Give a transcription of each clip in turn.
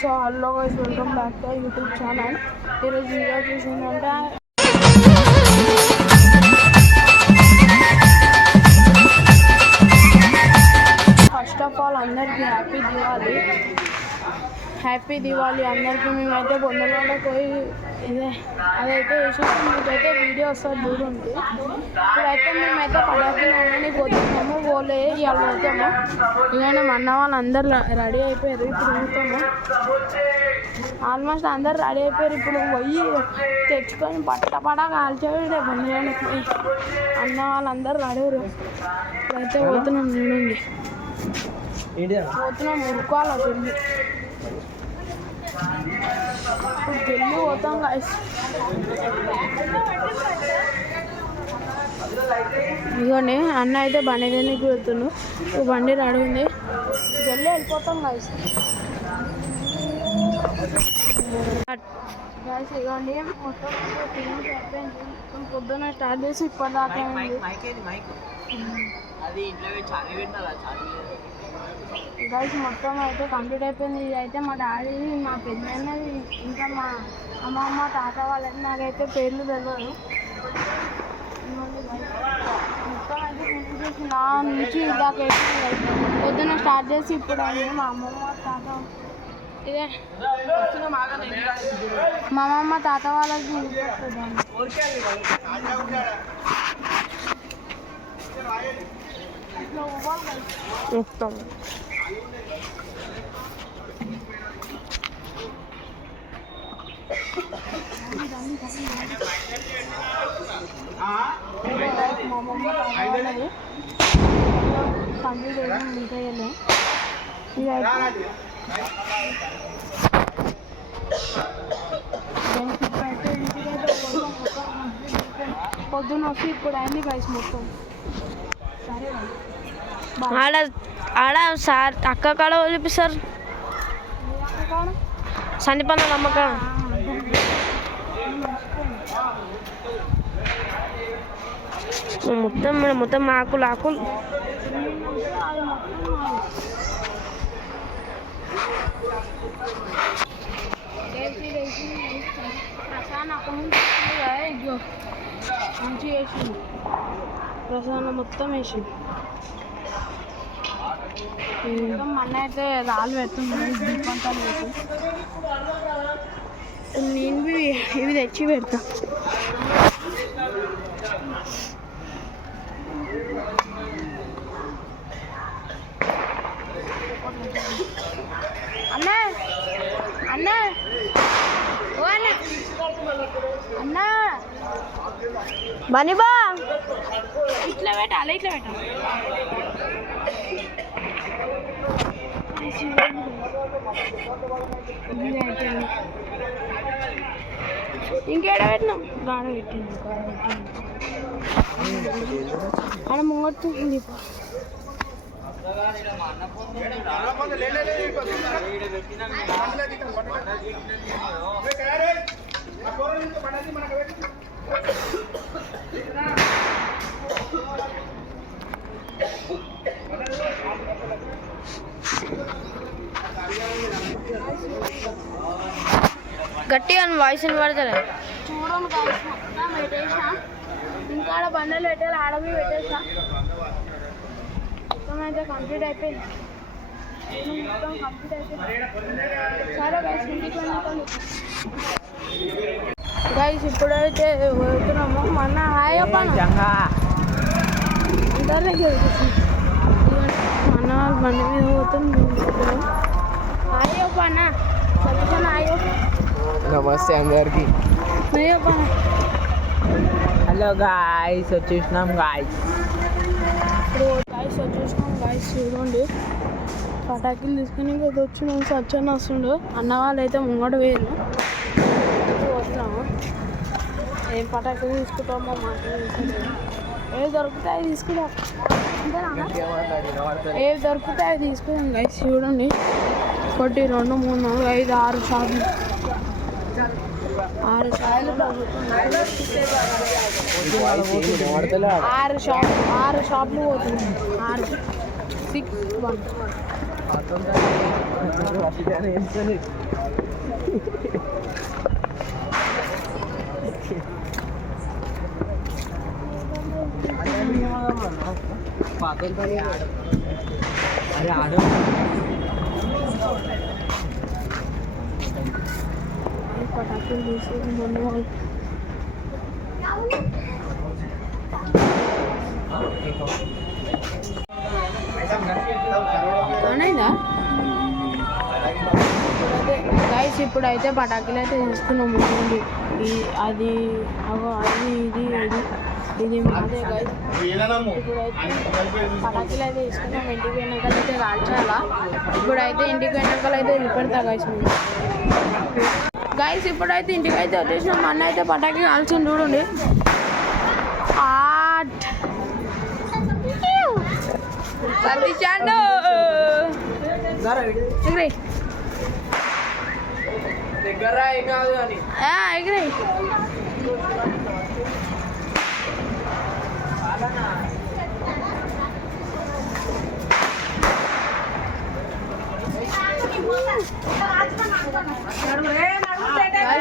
So hello guys, welcome back to YouTube channel. ఈరోజు video చూసిందంటే first of all అందరికీ happy Diwali అందరికీ. మేమైతే బొందలలో పోయి అదైతే వేసేసి మీకైతే వీడియో వస్తుంది చూడండి. ఇప్పుడైతే మేమైతే పటాకులు పోతున్నాము, పోలే ఇవాళ పోతాము. ఇవన్నీ అన్న వాళ్ళు అందరు రెడీ అయిపోయారు. ఇప్పుడు పోతాము, ఆల్మోస్ట్ అందరు రెడీ అయిపోయారు. ఇప్పుడు పోయి తెచ్చుకొని పట్టపడా కాల్చేవి బొందలోనే పోయి అన్న వాళ్ళందరూ రెడీ అయ్యారు. ఇప్పుడైతే పోతున్నాం చూడండి, పోతున్నాం ఉరుకోవాలి తిరిగి. ఇప్పుడు జల్లి పోతాం గైస్. ఇదిగోండి అన్న అయితే బండి దేనికి పోతున్నాడు. ఇప్పుడు బండి రెడీ ఉంది, జల్లి వెళ్ళిపోతాం గైస్. గైస్ ఇదిగోండి మొత్తం పొద్దున్న స్టార్ట్ చేసి ఇప్పటిదాకా గైస్ మొత్తం అయితే కంప్లీట్ అయిపోయింది. ఇది అయితే మా డాడీ, మా పెద్దన్నది, ఇంకా మా అమ్మమ్మ, తాత వాళ్ళకి నాకైతే పేర్లు తెలియదు. మొత్తం అయితే ఫినిష్ చేసి నా నుంచి ఇదాకా పొద్దున్న స్టార్ట్ చేసి ఇప్పుడు అయింది. మా అమ్మమ్మ తాత ఇదే మా అమ్మమ్మ తాత వాళ్ళకి మొత్తం కంప్లీట్ అయ్యి ఉంటాయలే. పొద్దున్న వచ్చి ఇప్పుడు అయింది గైస్ మొత్తం. సరే ఆడ సార్ అక్క కాడ చూపిస్తారు సందీపన్న నమ్మక మొత్తం ఆకులు మంచిగా వేసింది ప్రసాదం మొత్తం వేసింది. మొత్తం అన్న అయితే రాళ్ళు పెడుతుంది దీపంతాలు వేసి. నేను ఇవి తెచ్చి పెడతా. అన్న అన్న అన్న బనిబా ఇట్లా పెట్టాలి, ఇట్లా పెట్టాలి. ఇంకేడ పెట్టినాం గాడ పెట్టింది ఆడ ముంగొచ్చింది. గట్టిగా వాయిస్ పడతలే చూడండి గైస్, మొత్తం పెట్టేసా. ఇంకా ఆడ బండలు పెట్టాలి, ఆడవి పెట్టేసా. మొత్తం అయితే కంప్లీట్ అయిపోయింది. మొత్తం కంప్లీట్ అయిపోయింది. సరే గైస్, ఇంటికి వెళ్ళి గైస్ ఇప్పుడైతే వెళ్తున్నాము. మొన్న హాయ్ అప్పాను అందరికీ మన బండి మీద పోతాం. హాయ్ అప్పానా సతీష్, హాయ్ నమస్తే అందరికి. హలో గాయ్స్, వచ్చేసినాం గాయ్స్. చూడండి పటాకులు తీసుకుని ఇంకా వచ్చినాం. సచ్చన్న వస్తుండు, అన్న వాళ్ళు అయితే ముంగట వేరు వస్తున్నాము. ఏం పటాకులు తీసుకుంటామో ఏవి దొరుకుతాయి అవి తీసుకుంటాం. ఏవి దొరుకుతాయి అవి తీసుకుంటాం గైస్. చూడండి 1 2 3 4 5 6 షాపులు, 6 షాపులు, 6 షాపులు పోతున్నాయి. 6 6 1 అరే ఆడ పటాకులు తీసి మొన్న వాళ్ళు అవునైనా గైస్ ఇప్పుడైతే పటాకులు అయితే తీసుకున్నాం ముందు అది అగో అది ఇది ఇది మాదే గైస్ ఇప్పుడైతే పటాకులు అయితే తీసుకున్నాం ఇంటికి పోయినాక అయితే కాల్చాలా ఇప్పుడైతే ఇంటికి పోయినాక అయితే వెళ్ళిపెడతా గైస్ ఇప్పుడైతే ఇంటికి అయితే వచ్చేసినాం అన్న అయితే పటాకి కాల్చింది చూడండి సతీశాండు దగ్గర ఏం కాదు అని ఎగిరి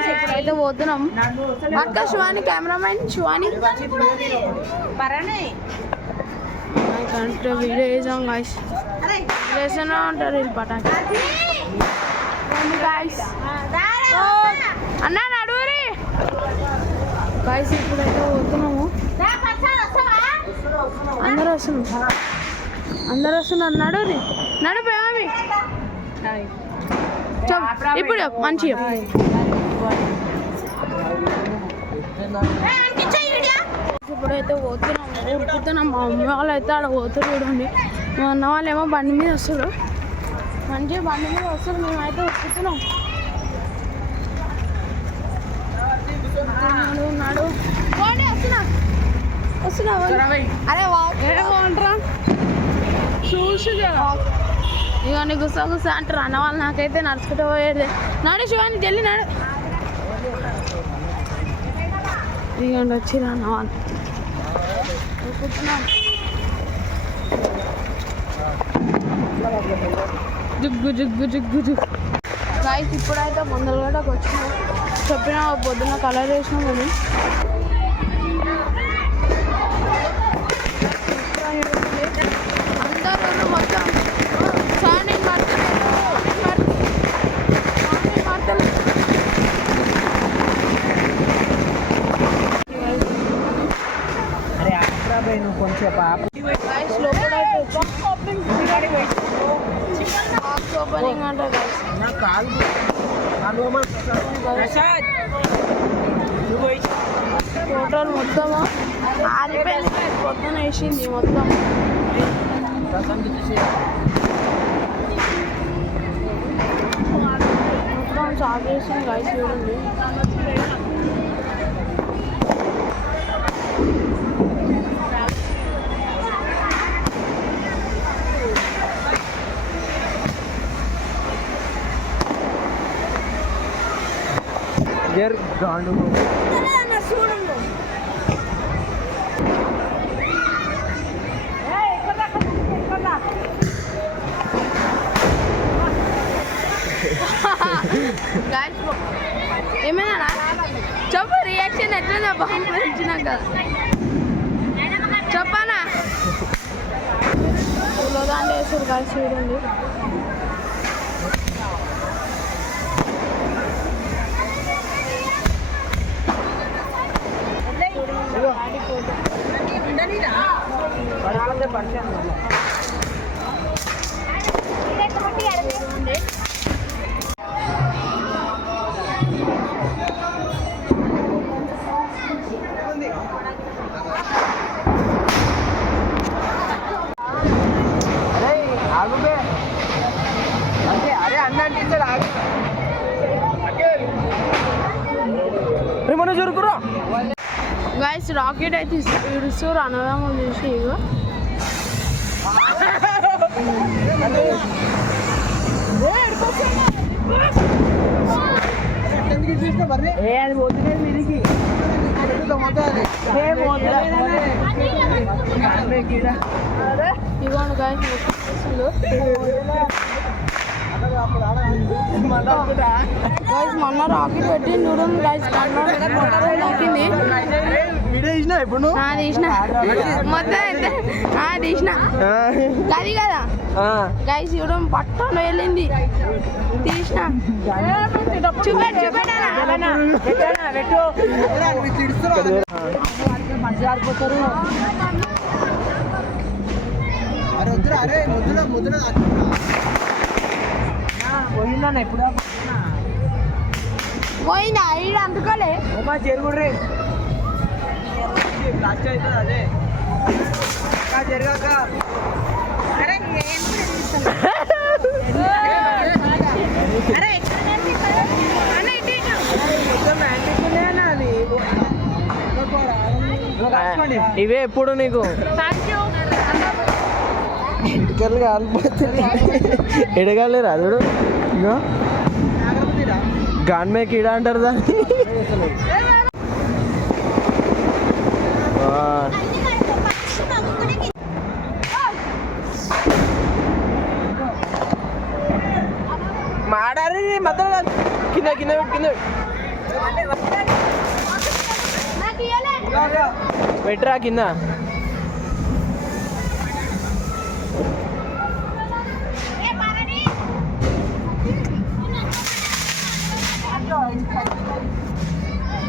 ఇప్పుడైతే పోతున్నాం అక్క శివాని కెమెరామెన్ శివాని వీడియో వేసాం గాయస్ వేస్తూనే ఉంటారు వీళ్ళు పటాకి గాయస్ అన్నా నడువురి గాయస్ ఇప్పుడైతే పోతున్నాము అందరూ వస్తున్నారు నడువురి నడిపోయామి ఇప్పుడు మంచి ఇప్పుడైతే ఉరుకుతున్నాం మా అమ్మ వాళ్ళు అయితే ఆడ పోతారు చూడండి మా అన్న వాళ్ళు ఏమో బండి మీద వస్తారు మంచిగా బండి మీద వస్తారు మేమైతే ఉరుకుతున్నాం ఉన్నాడు వస్తున్నా అరే ఏమంటారా చూసి ఇవన్నీ గుస్సా అంటారు అన్న వాళ్ళు నాకైతే నడుచుకుంటూ పోయేది నాడు శివాని జల్లి నాడు ఇదిగోండి వచ్చిరా అన్న వాళ్ళు కూర్చున్నాం జుగ్గు జుగ్గు జుగ్గు జుగ్గు గాయస్ ఇప్పుడైతే ముందరగడకు వచ్చినాం చెప్పిన పొద్దున్న కలర్ వేసినాం కానీ అందరూ మొత్తం సాండింగ్ అరే ఆఫ్రా పోయి నువ్వు కొంచెం పాప ఓపెనింగ్ అంటే నా కాలు టోటల్ మొత్తం ఆరిపోయింది పొద్దున వేసింది మొత్తం మొత్తం చాక్ వేసింది గైస్ చూడండి గాండు ఏమైనా చెప్పు రియాక్షన్ ఎట్లా బాగా ఇచ్చినాక చెప్పానా దాంట్లో వేసారు కలిసి చూడండి गाइस रॉकेट అయితే ఇడుస్తారు అనదమ్ములు చూసి ఇగో అది పోతుంది మీదికి ఇగోండి గాయస్ గైస్ మొన్న రాకెట్ పెట్టి చూడండి గైస్ తాకింది వీడియో తీసినా ఇప్పుడు తీసిన మొత్తం అయితే తీసిన అది కదా గైస్ చూడం పట్టణం వెళ్ళింది తీసిన అరే ముద్దులో పోయిందా ఇప్పుడు పోయిందా ఈడ అందుకోలే జరుగుడ్రీ లాస్ట్ అవుతుంది అదే జరగాక ఇవే ఎప్పుడు నీకు ఎంటికలు కాలిపోతుంది ఎడగాలి రాదుడు ఇంకా గాన్మే కీడా అంటారు దాన్ని మాడారి మధ్యలో కింద కింద కింద పెట్టరా కింద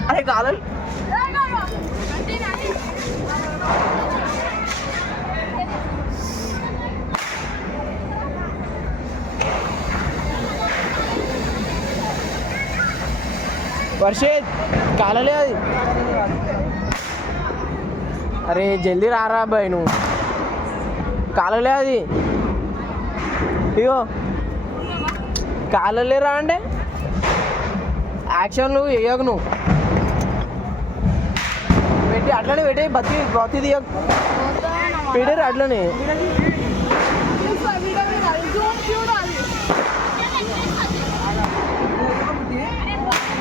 అరే కాదు వర్షిత్ కాలలే అది అరే జల్దీ రారా బాయ్ నువ్వు కాలలే అది ఇగో కాలలే రా అంటే యాక్షన్ నువ్వు వేయకు నువ్వు పెట్టి అట్లనే పెట్టి బతి తీయకు పెట్టారు అట్లనే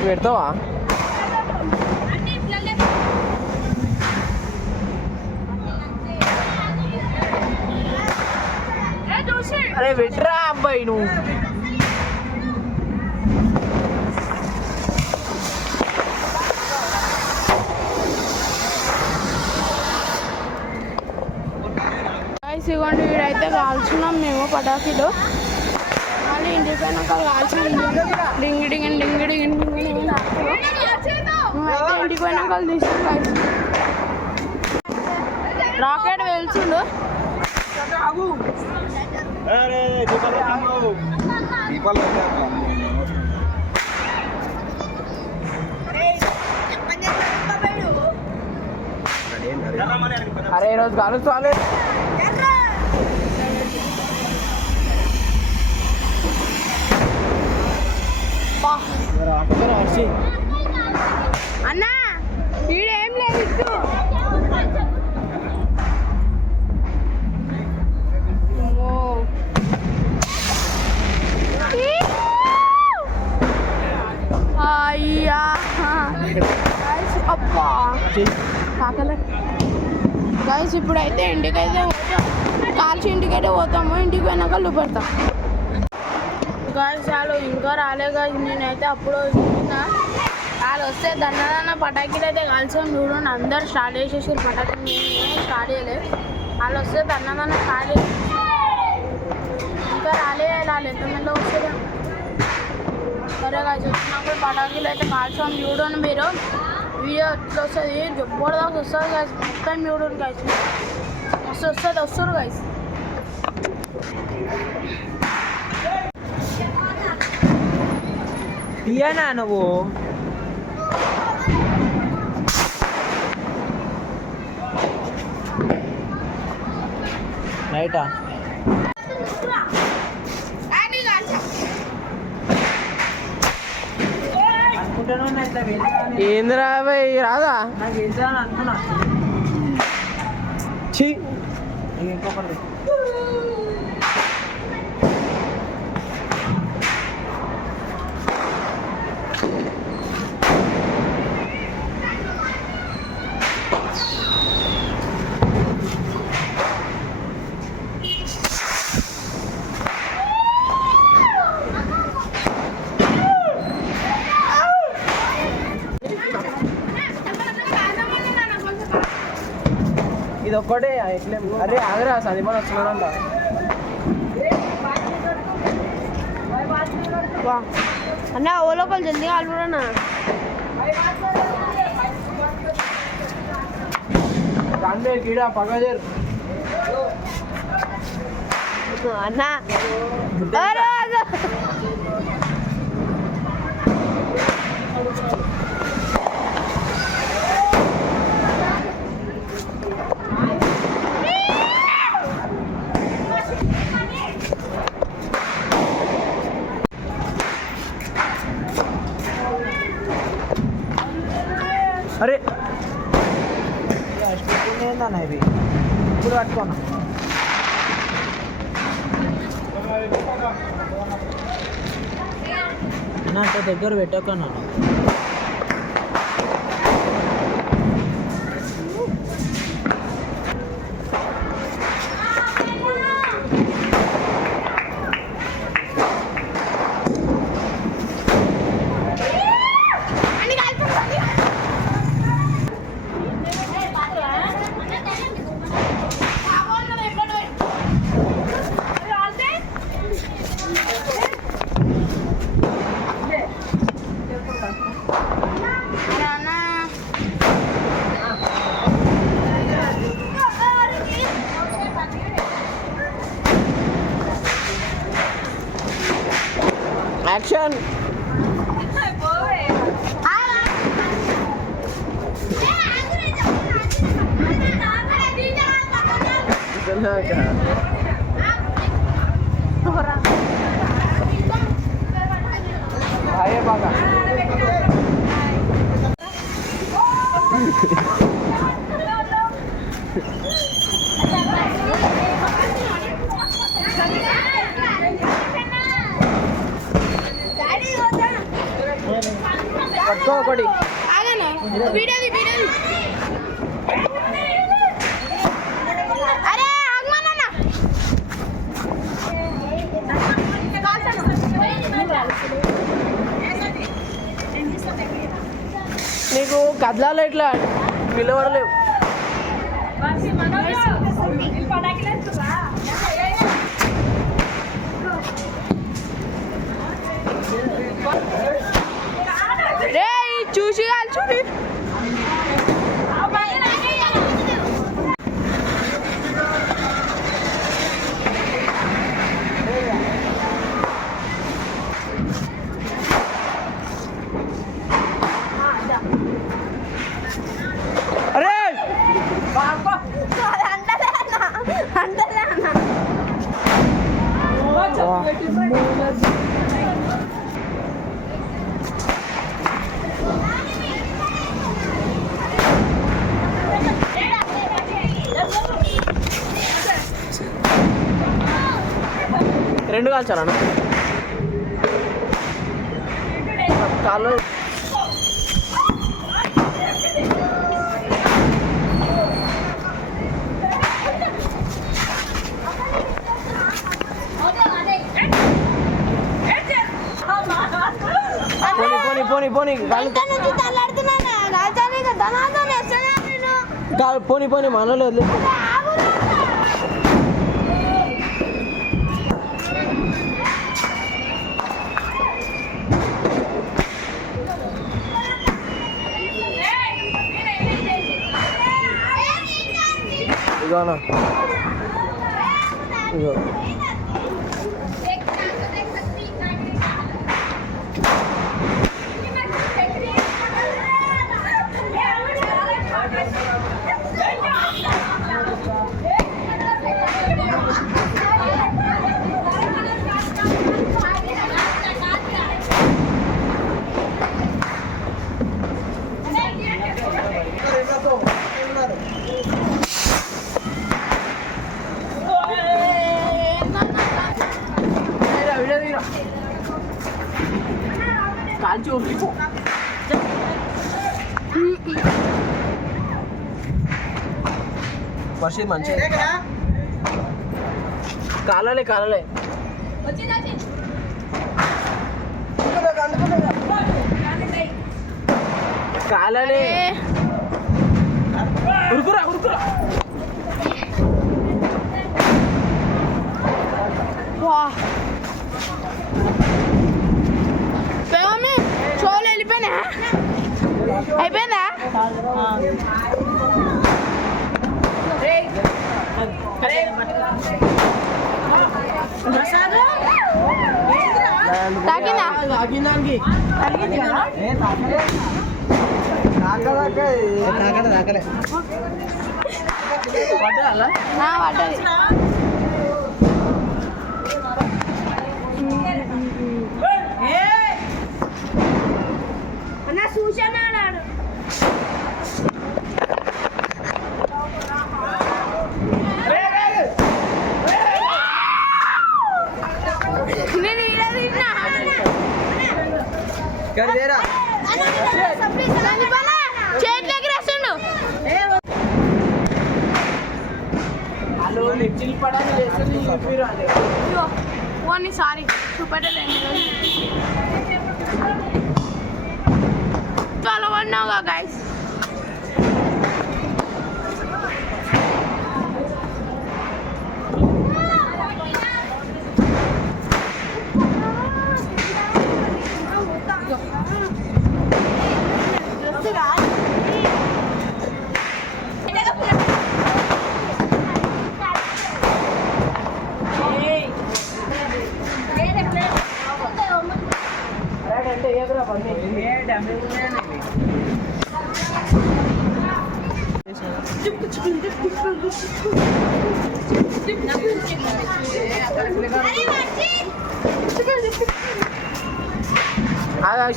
పెడతావా అరే పెట్టరా అబ్బాయి నువ్వు ఇవ్వండి వీడైతే కాల్చున్నాం మేము పటాకీలు మళ్ళీ ఇంటి పైన కాల్చి డింగి డింగి డింగి డింగి డింగి అయితే ఇంటి పైన తీసుకుని రాకెట్ వెళ్తుండు అరే ఈరోజు కాలుస్తాలే అన్నా వీడేం లేదు ఇస్తూ అయ్యా అబ్బా కాకలే గైస్ ఇప్పుడైతే ఇంటికైతే పోతాం కాల్చి ఇంటికైతే పోతాము ఇంటికి పోయినాక పెడతాం గాయస్ చాలు ఇంకా రాలే గాయస్ నేనైతే అప్పుడు చూసిన వాళ్ళు వస్తే దన్న పటాకీలు అయితే కాల్చాం చూడండి అందరు స్టార్ట్ చేసేసి పటాకీలు నేను స్టార్ట్ చేయలేదు వాళ్ళు వస్తే దన్న స్టార్ట్ చేసి ఇంకా రాలే వాళ్ళు ఎంతమంది వస్తుందా సరే గాయస్ వచ్చినప్పుడు పటాకీలు అయితే కాల్చాం చూడండి మీరు వీడియో ఎట్లా వస్తుంది జబ్బర్దాస్ వస్తుంది గాయస్ మొత్తం చూడండి గాయస్ మస్తు వస్తారు గాయస్ తీయనా నువ్వు రైటా ఏందిరా భయ్ రాదా నాకు వెళ్తాను అనుకున్నా ఇంకొకటి ఒక్కటే ఎట్లే. అరే ఆగరా సందీపన వస్తున్నాడంట. వా అన్న ఓ లోపల జల్దీ కాలువరన్నా దాంట్లో కీడా పగజర్ అన్న అరే ఏందన్నా ఇవి ఇప్పుడు పట్టుకోనా అంటే దగ్గర పెట్టకున్నాను. యాక్షన్. भाई बागा పట్టుకో ఒకటి. నీకు కదలాలి ఇట్లా పిలవడలేవు. చూసి చూడి అరే రెండు కాల్చాలన్నా కాళ్ళు. పోనీ పోనీ పోనీ పోనీ పోనీ మనలో వదిలేదు. ఇగోనా ఇగో కాల్చి వర్షి మంచిగా కాలాలే కాలాలే కాలాలే ఉరుకురా ఉరుకురా తాకలే పడ్డది. అన్న చూసాడు నేను ఇలా తిన్నా చేతిలోకి రాస్తుండు. ఓన్లీ సారీ చూపెట్టలేండి చాలా పడినావుగా గైస్.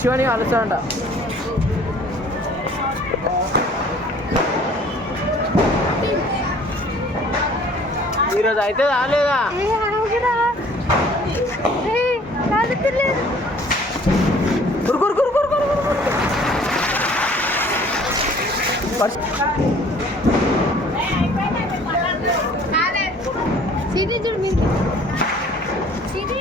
శివని కలుస్తాడంట. ఈరోజు అయితే రాలేదా? సిటీ చూడు సిటీ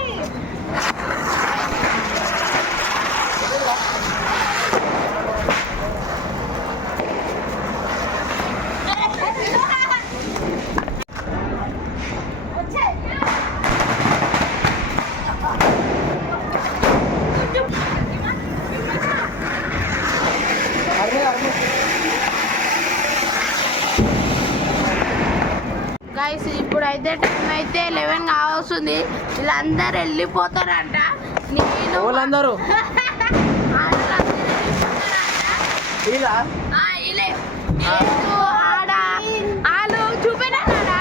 గైస్ ఇప్పుడైతే టైం అయితే 11 కావస్తుంది. వీళ్ళందరూ వెళ్ళిపోతారంట. నేను వాళ్ళందరూ వాళ్ళు చూపెట్టారా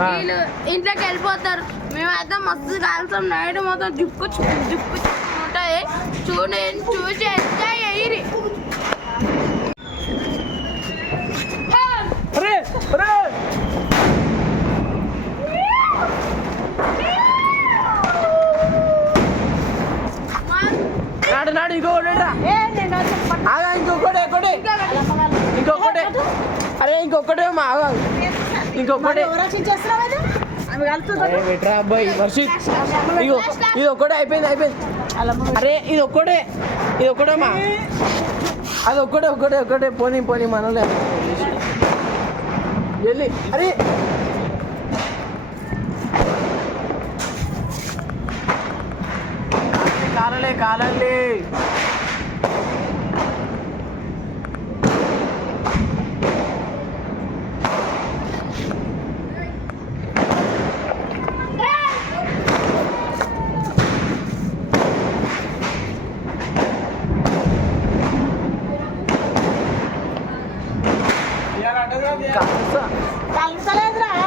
వీళ్ళు ఇంట్లోకి వెళ్ళిపోతారు. మేమైతే మస్తు కాల్సాం. నైట్ మొత్తం జుక్కు జుక్కు ఉంటాయి. చూసి ఎంజాయ్ అయ్యి. నాడు ఇంకొకటి ఇంకొకటి అరే ఇంకొకటే మా ఇంకొకటి పెట్టరా అబ్బాయి వర్షిత్. ఇగో ఇది ఒక్కటే అయిపోయింది. అరే ఇది ఒక్కటే మా అది ఒక్కటే పోనీ మనలే వెళ్ళి. అరే కాలండి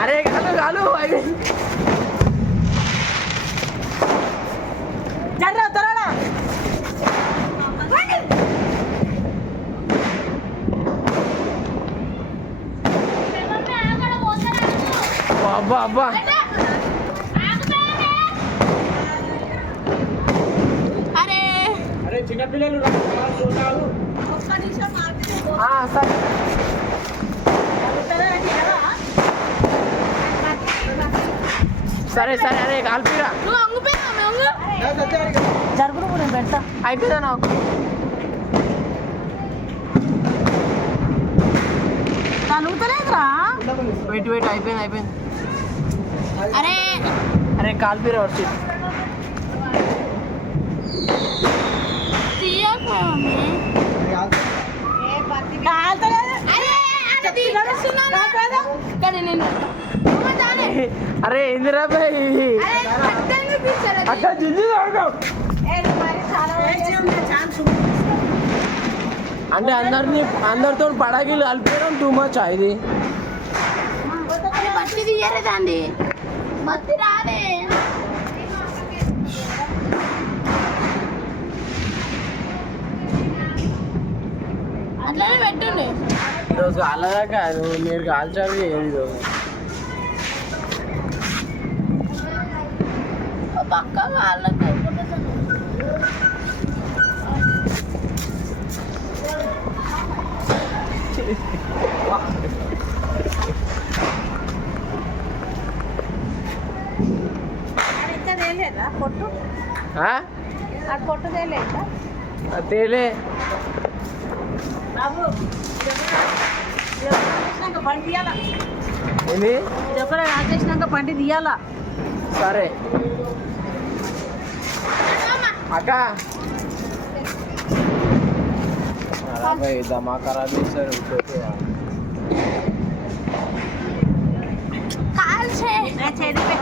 అరే కాలు అబ్బా అరే చిన్నపిల్లలు సరే అరే కాల్పిరా జరుగురు కూడా పెడతా. అయిపోయిందా నాకు తనుగుతలేదురా. వెయిట్ అయిపోయింది. అరే కాల్పిరా వర్షిత్. మమ్మీ కానీ నేను అరే ఇందిరా బాయ్ అక్క జింజి అంటే అందరితో పడాకిలు కలిపేయడం టూ మచ్ ఇది బత్తి తీయలేదండి బత్తి రాదే అట్లానే పెట్టండి ఈరోజు కాలదాకా మీరు కాల్చాలి ఏది పక్క వాళ్ళకి ఇంకా తేలేదా పొట్టు ఆ పొట్టు తేలేదా తేలే బాబు బండి తీయాలా ఏంది ఇది ఒకటి రాసేసినాక బండి తీయాలా సరే అక్క దమా ఖరాబ్ చేస్తారు కాల్చే చెడిపే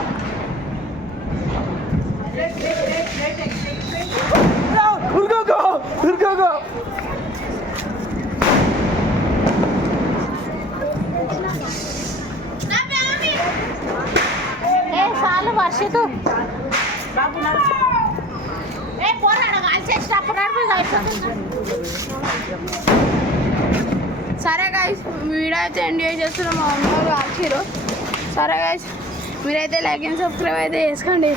ఉరుకోకో ఉరుకోకో ఏ చాలు వర్షితు బాబు ఏ పోరాడు కాల్చేసినప్పుడు సరే గైస్ వీడియో అయితే ఎంజాయ్ చేస్తున్నాం మా అమ్మగారు కాల్చారు సరే గైస్ మీరైతే లైక్ అండ్ సబ్స్క్రైబ్ అయితే చేసుకోండి